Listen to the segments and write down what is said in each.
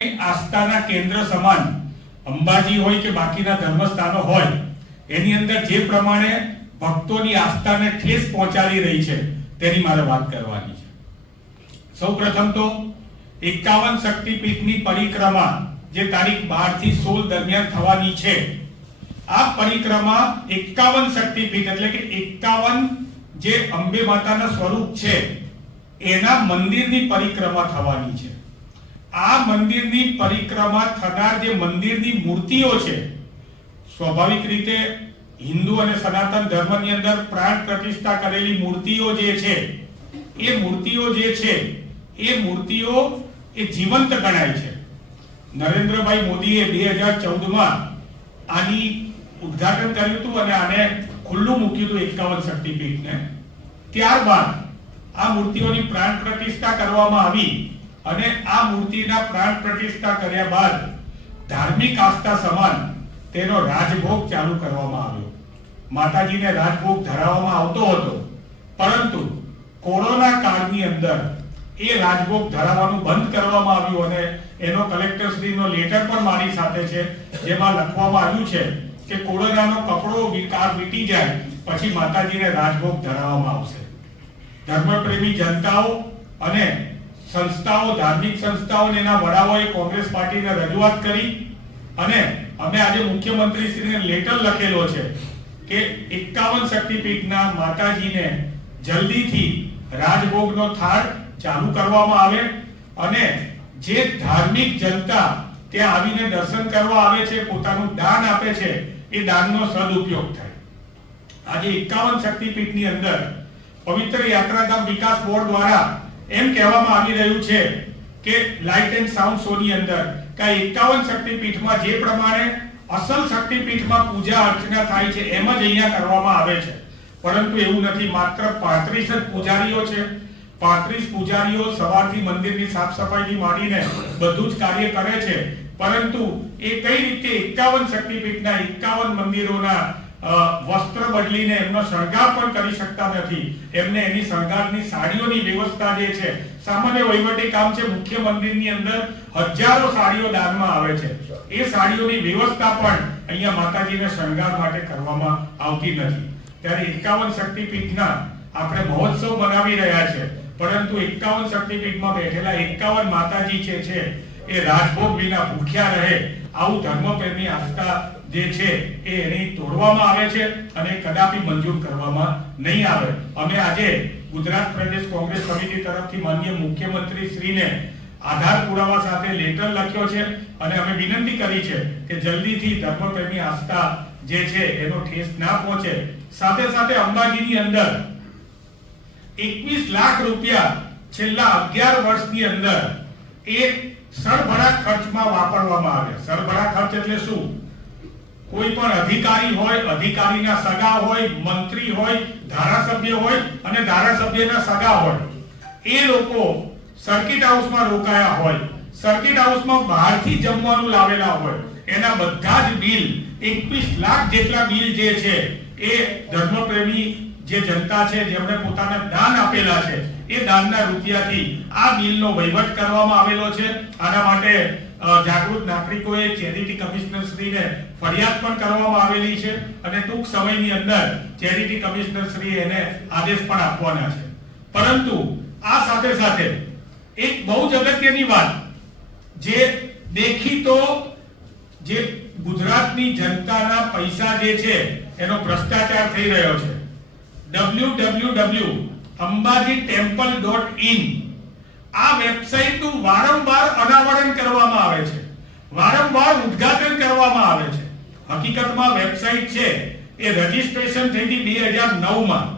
આસ્થાના કેન્દ્ર સમાન અંબાજી હોય કે બાકીના ધર્મસ્થાનો હોય, એની અંદર જે પ્રમાણે ભક્તોની આસ્થાને ઠેસ પહોંચાડી રહી છે, તેની મારે વાત કરવાની છે. સૌ પ્રથમ તો એકાવન શક્તિપીઠની પરિક્રમા જે તારીખ બારથી સોળ દરમિયાન થવાની છે, આ પરિક્રમા એકાવન શક્તિપીઠ એટલે કે એકાવન જે અંબે માતાના સ્વરૂપ છે, એના મંદિરની પરિક્રમા થવાની છે. આ મંદિરની પરિક્રમા થનાર જે મંદિરની મૂર્તિઓ છે, સ્વાભાવિક રીતે હિન્દુ અને સનાતન ધર્મની અંદર પ્રાણ પ્રતિષ્ઠા કરેલી મૂર્તિઓ જે છે, એ મૂર્તિઓ જે છે, એ મૂર્તિઓ એ જીવંત ગણાય છે. નરેન્દ્રભાઈ મોદીએ બે હજાર ચૌદમાં આની ઉદ્ઘાટન કર્યું હતું અને આને ખુલ્લું મૂક્યું હતું એકાવન શક્તિપીઠને. ત્યારબાદ આ મૂર્તિઓની પ્રાણ પ્રતિષ્ઠા કરવામાં આવી. અને આ મૂર્તિના પ્રાણ પ્રતિષ્ઠા કર્યા બાદ ધાર્મિક આસ્થા સમાન તેનો રાજભોગ ચાલુ કરવામાં આવ્યો. માતાજીને રાજભોગ ધરાવવામાં આવતો હતો. પરંતુ કોરોના કાળની અંદર એ રાજભોગ ધરાવવાનું બંધ કરવામાં આવ્યું અને એનો કલેક્ટર શ્રીનો લેટર પણ મારી સાથે છે, જેમાં લખવામાં આવ્યું છે કે કોરોનાનો કપડો વિકાર વીતી જાય પછી માતાજીને રાજભોગ ધરાવવામાં આવશે. ધર્મપ્રેમી જનતાઓ અને સંસ્થાઓ, ધાર્મિક સંસ્થાઓ એના વડાઓએ કોંગ્રેસ પાર્ટીને રજૂઆત કરી અને અમે આજે મુખ્યમંત્રી શ્રીને લેટર લખેલો છે કે એકાવન શક્તિપીઠના માતાજીને જલ્દીથી રાજભોગનો થાળ ચાલુ કરવામાં આવે અને જે ધાર્મિક જનતા ત્યાં આવીને દર્શન કરવા આવે છે, પોતાનું દાન આપે છે, એ દાનનો સદુપયોગ થાય. આજે એકાવન શક્તિપીઠની અંદર પવિત્ર યાત્રાધામ વિકાસ બોર્ડ દ્વારા એમ કહેવામાં આવી રહ્યું છે કે લાઇટ એન્ડ સાઉન્ડ શો ની અંદર કે એકાવન શક્તિપીઠમાં જે પ્રમાણે અસલ શક્તિપીઠમાં પૂજા અર્ચના થાય છે, એમ જ અહીંયા કરવામાં આવે છે. પરંતુ એવું નથી, માત્ર પાંત્રીસ જ પૂજારીઓ છે. પાંત્રીસ પૂજારીઓ સવારથી મંદિરની સાફ સફાઈથી માંડીને બધું જ કાર્ય કરે છે. પરંતુ એ કઈ રીતે એકાવન શક્તિપીઠના એકાવન મંદિરોના વસ્ત્ર બદલીને એમનો શણગાર પણ કરી શકતા નથી. એમને એની શણગારની સાડીઓની વ્યવસ્થા જે છે, સામાન્ય વહીવટી કામ છે, મુખ્ય મંદિરની અંદર હજારો સાડીઓ દાનમાં આવે છે. એ સાડીઓની વ્યવસ્થા પણ અહીંયા માતાજીને શણગાર માટે કરવામાં આવતી નથી. ત્યારે એકાવન શક્તિપીઠના આપણે મહોત્સવ બનાવી રહ્યા છે, પરંતુ એકાવન શક્તિપીઠમાં બેઠેલા એકાવન માતાજી છે, એ રાજભોગ વિના ભૂખ્યા રહે. આવું ધર્મપ્રેમી આસ્થા જે છે એ એની તોડવામાં આવે છે અને કદાપી મંજૂર કરવામાં નહીં આવે. અમે આજે ગુજરાત પ્રદેશ કોંગ્રેસ સમિતિ તરફથી માનનીય મુખ્યમંત્રી શ્રીને આધાર પુરાવા સાથે લેટર લખ્યો છે અને અમે વિનંતી કરી છે કે જલ્દીથી ધર્મપ્રેમી આસ્થા જે છે એનો ઠેસ ના પહોંચે. સાથે સાથે અંબાજીની અંદર એકવીસ લાખ રૂપિયા છેલ્લા અગિયાર વર્ષની અંદર એ સરભરા ખર્ચમાં વાપરવામાં આવે સરભરા ખર્ચ એટલે શું? કોઈ પણ અધિકારી હોય, અધિકારીના સગા હોય, મંત્રી હોય, ધારાસભ્ય હોય અને ધારાસભ્યના સગા હોય, એ લોકો સર્કિટ હાઉસમાં રોકાયા હોય સર્કિટ હાઉસમાં બહારથી જમવાનું લાવેલા હોય, એના બધા જ બિલ 21 લાખ જેટલા બિલ જે છે, એ ધર્મપ્રેમી જે જનતા છે, જેમણે પોતાના દાન આપેલા છે, એ દાનના રૂપિયાથી આ બિલનો વહીવટ કરવામાં આવેલો છે. આના માટે જાગૃત નાગરિકોએ ચેરિટી કમિશનર શ્રીને ફરિયાદ પણ કરવામાં આવેલી છે અને ટૂંક સમયની અંદર ચેરિટી કમિશનર શ્રી એને આદેશ પણ આપવાના છે. પરંતુ આ સાથે સાથે એક બહુ જ અગત્યની વાત, જે દેખીતો જે ગુજરાતની જનતાના પૈસા જે છે એનો ભ્રષ્ટાચાર થઈ રહ્યો છે. www Ambaji temple dot in આ વેબસાઇટનું વારંવાર અનાવરણ કરવામાં વારંવાર ઉદ્ઘાટન કરવામાં આવે છે. હકીકતમાં વેબસાઇટ છે એ રજીસ્ટ્રેશન થઈ બે હજાર નવમાં.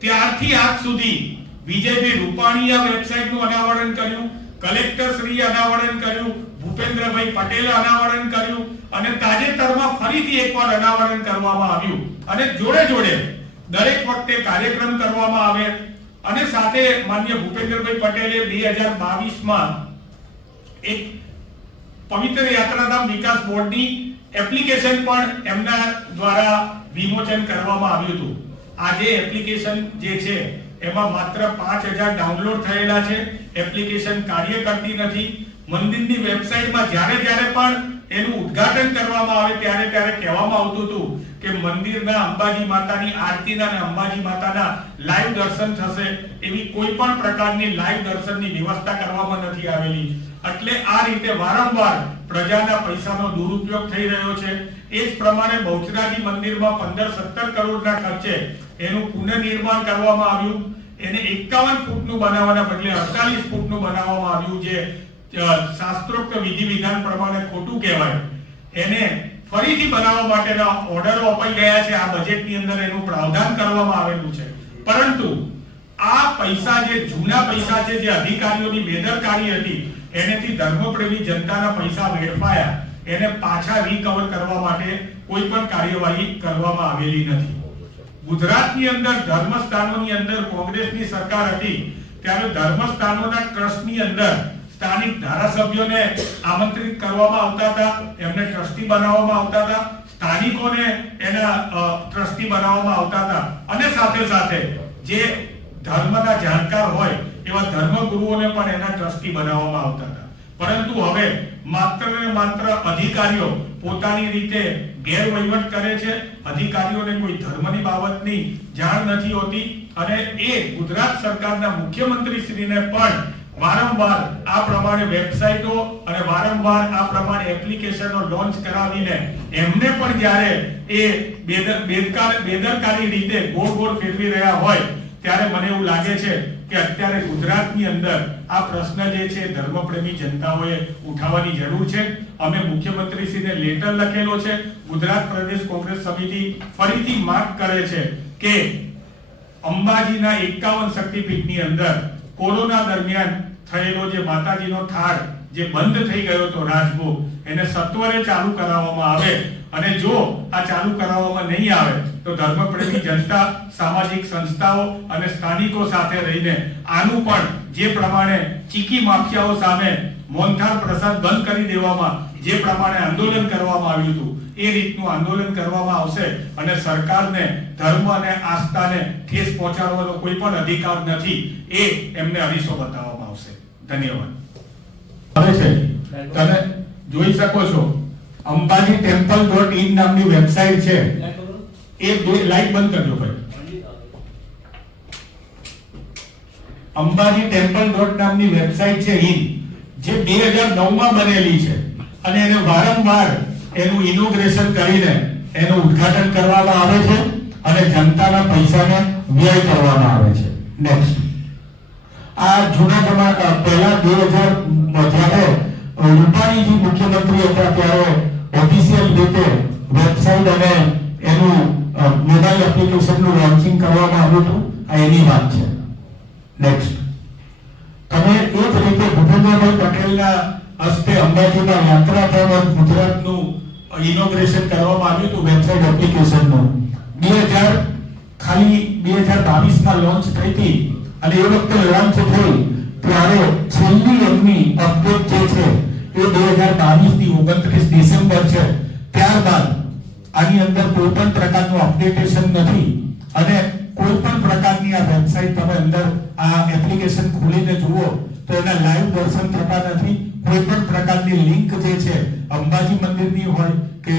ત્યારથી આજ સુધી વિજયભાઈ રૂપાણીએ વેબસાઇટનું અનાવરણ કર્યું કલેક્ટર શ્રીએ અનાવરણ કર્યું, ભૂપેન્દ્રભાઈ પટેલે અનાવરણ કર્યું અને તાજેતરમાં ફરીથી એકવાર અનાવરણ કરવામાં આવ્યું. અને જોડે જોડે દરેક વખતે કાર્યક્રમ કરવામાં આવે અને સાથે માન્ય ભૂપેન્દ્રભાઈ પટેલે બે હજાર બાવીસમાં એક પવિત્ર યાત્રાધામ વિકાસ બોર્ડની એપ્લિકેશન પણ એમના દ્વારા વિમોચન કરવામાં આવ્યું હતું. આજે એપ્લિકેશન જે છે, એમાં માત્ર પાંચ હજાર ડાઉનલોડ થયેલા છે. એપ્લિકેશન કાર્ય કરતી નથી. મંદિરની વેબસાઇટમાં જ્યારે જ્યારે પણ એનું ઉદ્ઘાટન કરવામાં આવે ત્યારે ત્યારે કહેવામાં આવતું હતું કે મંદિરના અંબાજી માતાની આરતીના અને અંબાજી માતાના લાઈવ દર્શન થશે એવી કોઈ પણ પ્રકારની લાઈવ દર્શનની વ્યવસ્થા કરવામાં નથી આવેલી. એટલે આ રીતે વારંવાર પ્રજાના પૈસાનો દુરુપયોગ થઈ રહ્યો છે. એ જ પ્રમાણે બહુચરાજી મંદિરમાં પંદર સત્તર કરોડના ખર્ચે એનું પુનર્નિર્માણ કરવામાં આવ્યું. એને એકાવન ફૂટનું બનાવવાના બદલે અડતાલીસ ફૂટનું બનાવવામાં આવ્યું જે શાસ્ત્રોક્ત વિધિ વિધાન પ્રમાણે ખોટું કહેવાય. એને ફરીથી બનાવવા માટેના ઓર્ડરો અપાઈ ગયા છે. આ બજેટની અંદર એનું પ્રાવધાન કરવામાં આવેલું છે. પરંતુ આ પૈસા જે જૂના પૈસા છે, જે અધિકારીઓની બેદરકારી હતી એનેથી ધર્મપ્રેમી જનતાના પૈસા વેડફાયા, એને પાછા રિકવર કરવા માટે કોઈ પણ કાર્યવાહી કરવામાં આવેલી નથી. ગુજરાતની અંદર ધર્મસ્થાનોની અંદર કોંગ્રેસની સરકાર હતી, ત્યારે ધર્મસ્થાનોના ટ્રસ્ટની અંદર સ્થાનિક ધારાસભ્યોને આમંત્રિત કરવામાં આવતા હતા, એમને ટ્રસ્ટી બનાવવામાં આવતા હતા, સ્થાનિકોને એના ટ્રસ્ટી બનાવવામાં આવતા હતા. અને સાથે સાથે જે ધર્મના જાણકાર હોય એવા ધર્મગુરુઓને પણ એના ટ્રસ્ટી બનાવવામાં આવતા હતા. પરંતુ હવે માત્ર ને માત્ર અધિકારીઓ પોતાની રીતે ગેરવહીવટ કરે છે. અધિકારીઓને કોઈ ધર્મની બાબતની જાણ નથી હોતી અને એ ગુજરાત સરકારના મુખ્યમંત્રી શ્રીને પણ વારંવાર આ પ્રમાણે વેબસાઇટો અને વારંવાર આ પ્રમાણે એપ્લિકેશનો લોન્ચ કરાવીને એમને પણ જ્યારે એ બેદરકારી રીતે ગોળ ગોળ ફેરવી રહ્યા હોય, ત્યારે મને એવું લાગે છે કે અત્યારે ગુજરાતની અંદર આ પ્રશ્ન જે છે, ધર્મપ્રેમી જનતાઓએ ઉઠાવવાની જરૂર છે. અમે મુખ્યમંત્રીશ્રીને લેટર લખેલો છે. ગુજરાત પ્રદેશ કોંગ્રેસ સમિતિ ફરીથી માંગ કરે છે કે અંબાજીના એકાવન શક્તિપીઠની અંદર કોરોના દરમિયાન થયેલો જે માતાજીનો થાળ જે બંધ થઈ ગયો હતો રાજભોગ, એને સત્વરે ચાલુ કરાવવામાં આવે. અને જો આ ચાલુ કરાવવામાં નહીં આવે તો ધર્મપ્રેમી જનતા, સામાજિક સંસ્થાઓ અને સ્થાનિકો સાથે રહીને આનું પણ જે પ્રમાણે ચીકી માફિયાઓ સામે મોહનથાળ પ્રસાદ બંધ કરી દેવામાં, જે પ્રમાણે આંદોલન કરવામાં આવ્યું હતું, એ રીતનું આંદોલન કરવામાં આવશે અને સરકારને ધર્મ અને આસ્થાને ઠેસ પહોંચાડવાનો કોઈ પણ અધિકાર નથી, એ એમને અરીસો બતાવવામાં આવશે. ધન્યવાદ. આવે છે. તમે જોઈ શકો છો, અંબાજી ટેમ્પલ ડોટ ઇન નામની વેબસાઇટ છે. એ બે લાઈટ બંધ કરજો ભાઈ. અંબાજી ટેમ્પલ ડોટ નામની વેબસાઇટ છે ઇન જે બે હજાર નવમાં બનેલી છે. અને એને વારંવાર એનું ઇનોગ્રેશન કરીને એનું ઉદ્ઘાટન કરવામાં આવે છે અને જનતાના પૈસાને વ્યય કરવામાં આવે છે. નેક્સ્ટ આ જૂના જમા પહેલા બે હજાર જ્યારે રૂપાણીજી મુખ્યમંત્રી હતા ત્યારે ઓફિશિયલ રીતે વેબસાઇટ અને એનું મોબાઈલ એપ્લિકેશનનું લોન્ચિંગ કરવામાં આવ્યું હતું. આ એની વાત છે. નેક્સ્ટ તમે એ જ રીતે ભૂપેન્દ્રભાઈ પટેલના હસ્તે અંબાજીમાં યાત્રાધામ ગુજરાતનું ઇનોગ્રેશન કરવામાં આવ્યું હતું વેબસાઇટ એપ્લિકેશનનું બે હજાર ખાલી બે હજાર બાવીસમાં લોન્ચ થઈ હતી અને એ વખતે લોન્ચ થઈ ત્યારે છેલ્લી એમની અપડેટ જે છે એ બે હજાર બાવીસની ઓગણત્રીસ ડિસેમ્બર છે. ત્યારબાદ આની અંદર કોઈ પણ પ્રકારનું અપડેટેશન નથી. અને કોઈ પણ પ્રકારની આ વેબસાઇટ તમે અંદર આ એપ્લિકેશન ખોલીને જુઓ, તો એના લાઈવ દર્શન થતા નથી. કોઈ પણ પ્રકારની લિંક જે છે, અંબાજી મંદિરની હોય કે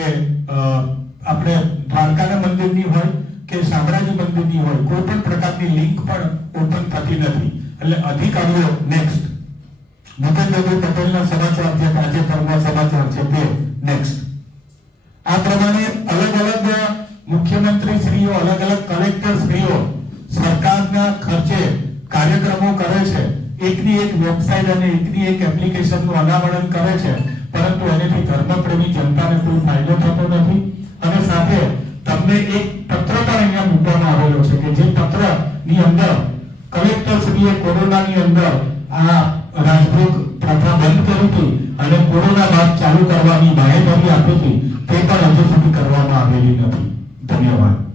આપણે દ્વારકાના મંદિરની હોય કે શામળાજી મંદિરની હોય કોઈ પણ પ્રકારની લિંક પણ ઓપન થતી નથી. એટલે અધિકારીઓ નેક્સ્ટ ભૂપેન્દ્રભાઈ પટેલના સમાચાર જે તાજેતરના સમાચાર છે, તે નેક્સ્ટ આ પ્રમાણે મુખ્યમંત્રી શ્રીઓ અલગ અલગ કલેક્ટર શ્રીઓ સરકારના ખર્ચે કાર્યક્રમો કરે છે. એકની એક વેબસાઇટ અને એકની એક એપ્લિકેશનનું અનાવરણ કરે છે. પરંતુ એનાથી ધર્મપ્રેમી જનતાને કોઈ ફાયદો થતો નથી. અને સાથે તમને એક પત્ર પણ અહીંયા મૂકવામાં આવેલો છે કે જે પત્રની અંદર કલેક્ટર શ્રીએ કોરોનાની અંદર આ રાજભોગ પ્રથા બંધ કરી હતી અને કોરોના બાદ ચાલુ કરવાની બાહેધરી આપી હતી તે પણ હજુ સુધી કરવામાં આવેલી નથી. ધન્યવાદ